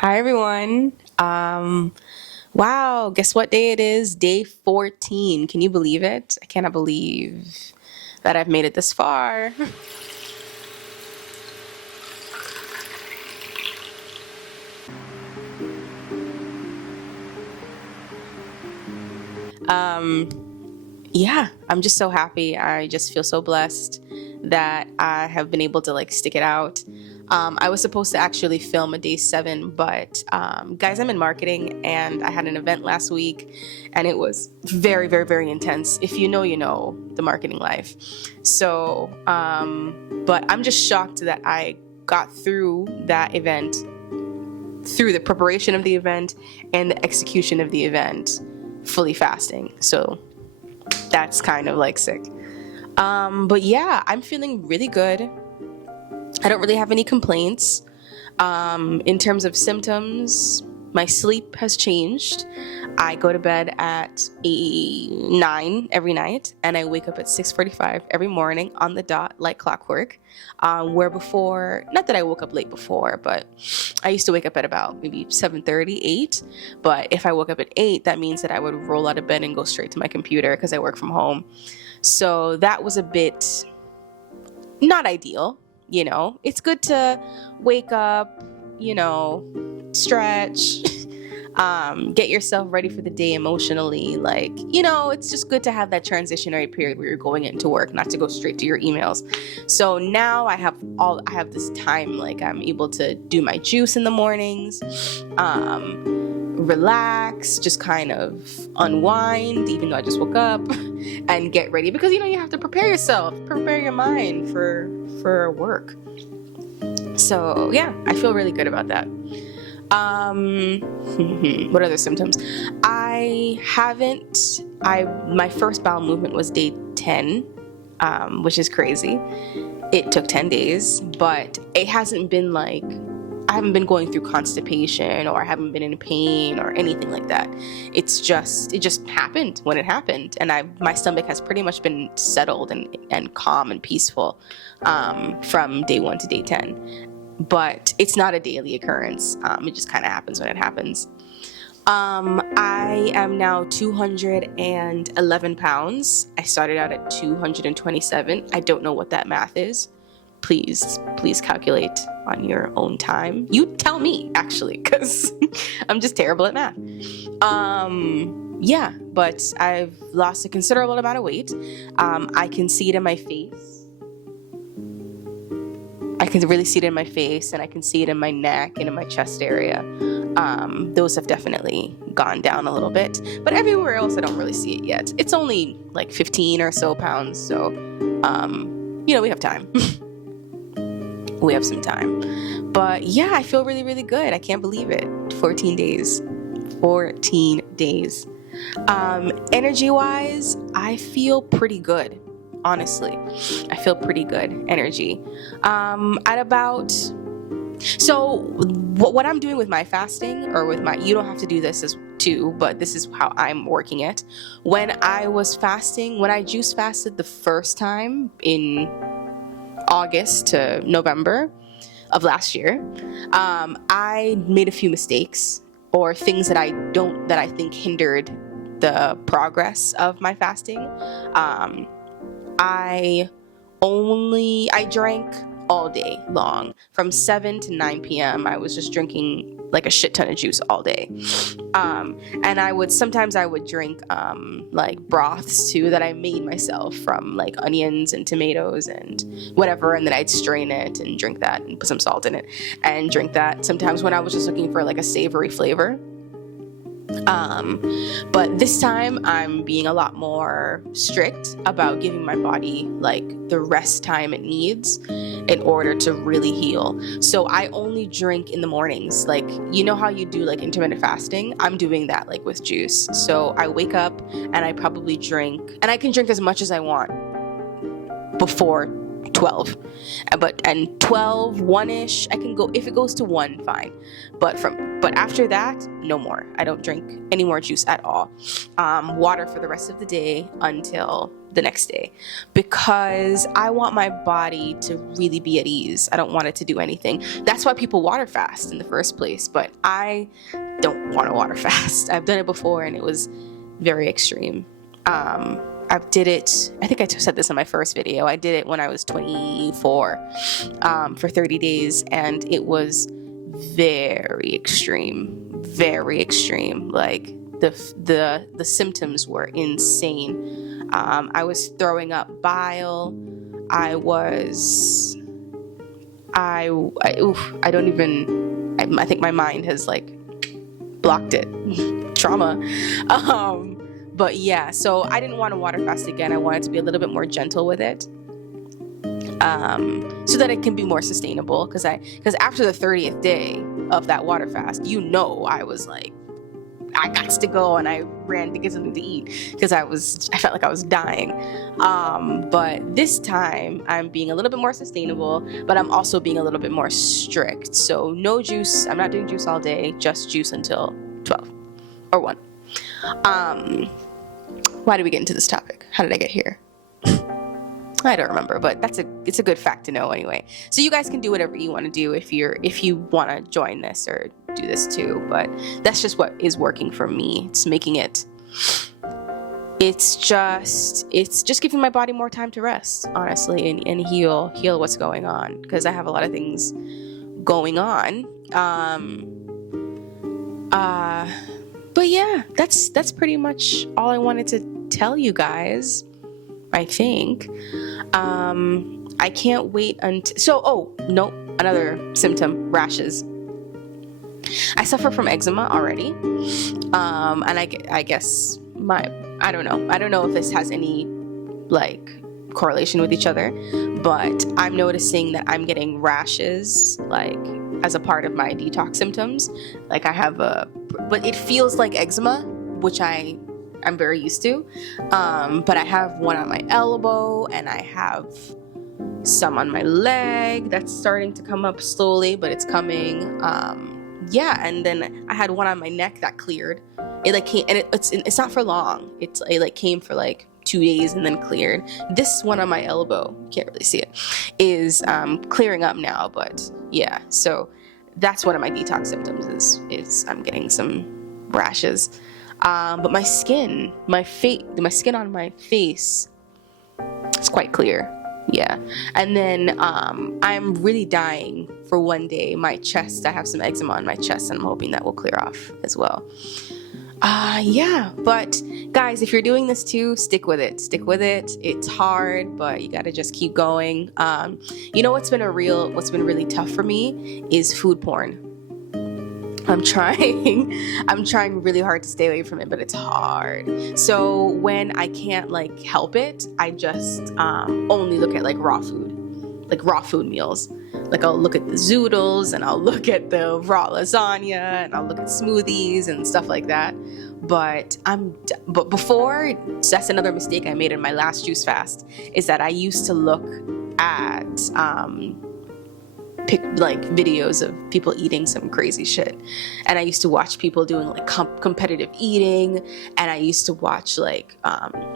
Hi everyone. Wow, guess what day it is? Day 14. Can you believe it? I cannot believe that I've made it this far. Yeah, I'm just so happy. I just feel so blessed that I have been able to stick it out. I was supposed to actually film a day 7, but guys, I'm in marketing and I had an event last week and it was very, very, very intense. If you know, you know the marketing life. So, but I'm just shocked that I got through that event, through the preparation of the event and the execution of the event, fully fasting. So that's kind of sick. But yeah, I'm feeling really good. I don't really have any complaints. In terms of symptoms, my sleep has changed. I go to bed at 9 every night, and I wake up at 6:45 every morning on the dot, like clockwork. Where before, not that I woke up late before, but I used to wake up at about maybe 7:30, 8. But if I woke up at 8, that means that I would roll out of bed and go straight to my computer because I work from home. So that was a bit not ideal. It's good to wake up, stretch, get yourself ready for the day emotionally. It's just good to have that transitionary period where you're going into work, not to go straight to your emails. So now I have this time, I'm able to do my juice in the mornings, relax, just kind of unwind, even though I just woke up, and get ready because you have to prepare yourself, prepare your mind for work. So yeah, I feel really good about that. What other symptoms? My first bowel movement was day 10, which is crazy. It took 10 days, but it hasn't been I haven't been going through constipation, or I haven't been in pain or anything like that. It just happened when it happened, and my stomach has pretty much been settled and calm and peaceful from day 1 to day 10. But it's not a daily occurrence. It just kind of happens when it happens. I am now 211 pounds. I started out at 227. I don't know what that math is. Please calculate on your own time. You tell me, actually, because I'm just terrible at math. Yeah, but I've lost a considerable amount of weight. I can see it in my face. I can really see it in my face, and I can see it in my neck and in my chest area. Those have definitely gone down a little bit, but everywhere else I don't really see it yet. It's only 15 or so pounds, so we have time. We have some time. But yeah, I feel really, really good. I can't believe it. 14 days. 14 days. Energy-wise, I feel pretty good. Honestly, I feel pretty good energy. So what I'm doing with my fasting, or you don't have to do this as too, but this is how I'm working it. When I juice fasted the first time in August to November of last year, I made a few mistakes, or things that I think hindered the progress of my fasting. I drank all day long. From 7 to 9 p.m. I was just drinking a shit ton of juice all day. And I would drink broths too, that I made myself from onions and tomatoes and whatever, and then I'd strain it and drink that and put some salt in it and drink that sometimes when I was just looking for a savory flavor. But this time I'm being a lot more strict about giving my body the rest time it needs in order to really heal. So I only drink in the mornings. You know how you do intermittent fasting? I'm doing that with juice. So I wake up and I probably drink, and I can drink as much as I want before 12. And 12, 1-ish, I can go. If it goes to 1, fine. But after that, no more. I don't drink any more juice at all. Water for the rest of the day until the next day, because I want my body to really be at ease. I don't want it to do anything. That's why people water fast in the first place, but I don't want to water fast. I've done it before and it was very extreme. I did it, I think I said this in my first video, I did it when I was 24 for 30 days, and it was very extreme. Like the symptoms were insane. I was throwing up bile. I think my mind has like blocked it. Trauma. But yeah, so I didn't want to water fast again. I wanted to be a little bit more gentle with it, so that it can be more sustainable. Because after the 30th day of that water fast, I was like, I got to go, and I ran to get something to eat because I felt like I was dying. But this time I'm being a little bit more sustainable, but I'm also being a little bit more strict. So no juice. I'm not doing juice all day, just juice until 12 or 1. Why did we get into this topic? How did I get here? I don't remember, but it's a good fact to know anyway. So you guys can do whatever you want to do if you want to join this or do this too, but that's just what is working for me. It's just giving my body more time to rest, honestly, and heal what's going on, because I have a lot of things going on. But yeah, that's pretty much all I wanted to tell you guys, I think. I can't wait until... another symptom, rashes. I suffer from eczema already. And I guess I don't know if this has any, like, correlation with each other, but I'm noticing that I'm getting rashes, like, as a part of my detox symptoms. Like, but it feels like eczema, which I'm very used to. But I have one on my elbow, and I have some on my leg that's starting to come up slowly, but it's coming. And then I had one on my neck that cleared. It like came, and it's not for long. It like came for like 2 days and then cleared. This one on my elbow, you can't really see it, is clearing up now. But yeah, so that's one of my detox symptoms is I'm getting some rashes. But my skin on my face is quite clear. Yeah. And then I'm really dying for one day. My chest, I have some eczema on my chest, and I'm hoping that will clear off as well. Yeah, but guys, if you're doing this too, stick with it. It's hard, but you gotta just keep going. What's been really tough for me is food porn. I'm trying really hard to stay away from it, but it's hard. So when I can't like help it, I just only look at like raw food meals. Like I'll look at the zoodles, and I'll look at the raw lasagna, and I'll look at smoothies and stuff like that. But before, that's another mistake I made in my last juice fast, is that I used to look at videos of people eating some crazy shit, and I used to watch people doing like competitive eating, and I used to watch like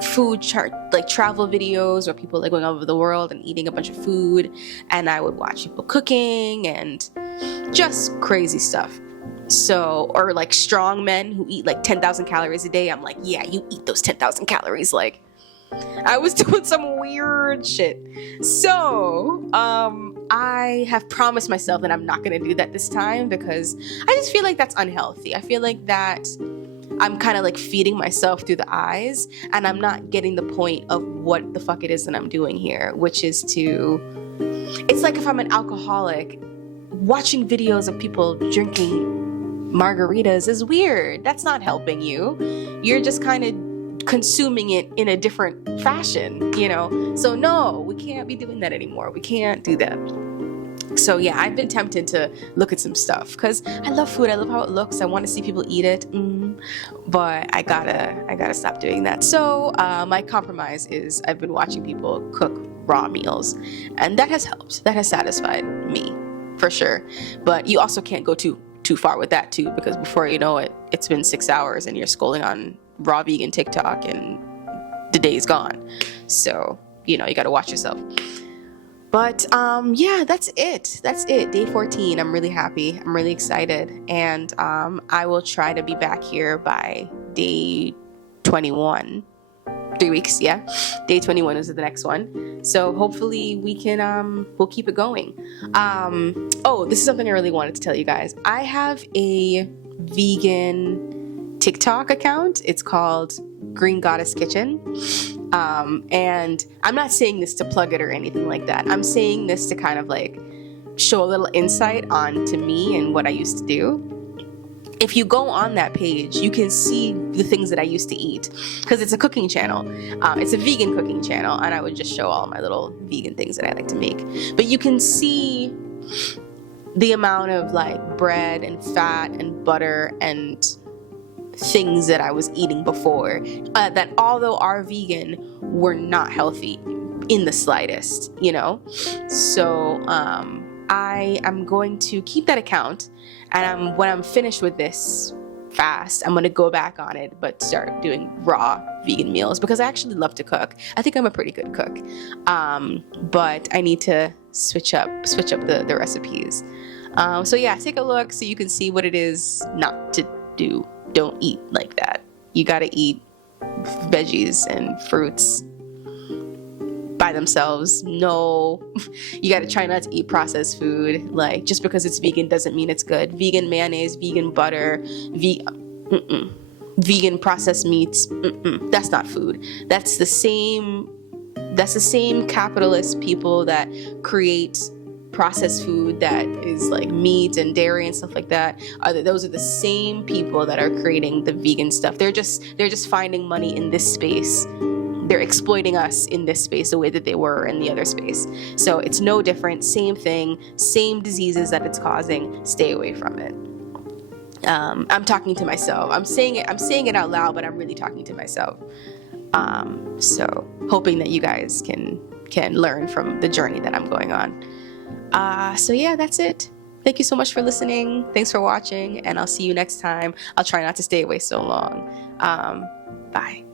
food chart, like travel videos, or people like going all over the world and eating a bunch of food, and I would watch people cooking and just crazy stuff. So, or like strong men who eat like 10,000 calories a day. I'm like, yeah, you eat those 10,000 calories. Like, I was doing some weird shit. So, I have promised myself that I'm not going to do that this time, because I just feel like that's unhealthy. I feel like that I'm kind of like feeding myself through the eyes, and I'm not getting the point of what the fuck it is that I'm doing here, which is it's like if I'm an alcoholic, watching videos of people drinking margaritas is weird. That's not helping you. You're just kind of consuming it in a different fashion, So no, we can't be doing that anymore. We can't do that. So yeah, I've been tempted to look at some stuff because I love food. I love how it looks. I want to see people eat it. But I gotta stop doing that. So my compromise is I've been watching people cook raw meals, and that has helped. That has satisfied me for sure. But you also can't go too far with that too, because before you know it, it's been 6 hours and you're scrolling on raw vegan TikTok and the day's gone. So you got to watch yourself. But yeah, that's it. Day 14. I'm really happy. I'm really excited. And I will try to be back here by day 21. 3 weeks, yeah. Day 21 is the next one. So hopefully we'll keep it going. Oh, this is something I really wanted to tell you guys. I have a vegan TikTok account. It's called Green Goddess Kitchen. And I'm not saying this to plug it or anything like that. I'm saying this to kind of like show a little insight onto me and what I used to do. If you go on that page, you can see the things that I used to eat, because it's a cooking channel. It's a vegan cooking channel, and I would just show all my little vegan things that I like to make. But you can see the amount of like bread and fat and butter and things that I was eating before, that although are vegan, were not healthy in the slightest, So I am going to keep that account, and when I'm finished with this fast, I'm going to go back on it, but start doing raw vegan meals, because I actually love to cook. I think I'm a pretty good cook, but I need to switch up the recipes. So yeah, take a look so you can see what it is not to do. Don't eat like that. You gotta eat veggies and fruits by themselves. No, you gotta try not to eat processed food. Like, just because it's vegan doesn't mean it's good. Vegan mayonnaise, vegan butter, vegan processed meats, that's not food. That's the same capitalist people that create processed food that is like meat and dairy and stuff like that. Those are the same people that are creating the vegan stuff. They're just finding money in this space. They're exploiting us in this space the way that they were in the other space. So it's no different. Same thing. Same diseases that it's causing. Stay away from it. I'm talking to myself. I'm saying it out loud, but I'm really talking to myself. So hoping that you guys can learn from the journey that I'm going on. So yeah, that's it. Thank you so much for listening. Thanks for watching, and I'll see you next time. I'll try not to stay away so long. Bye.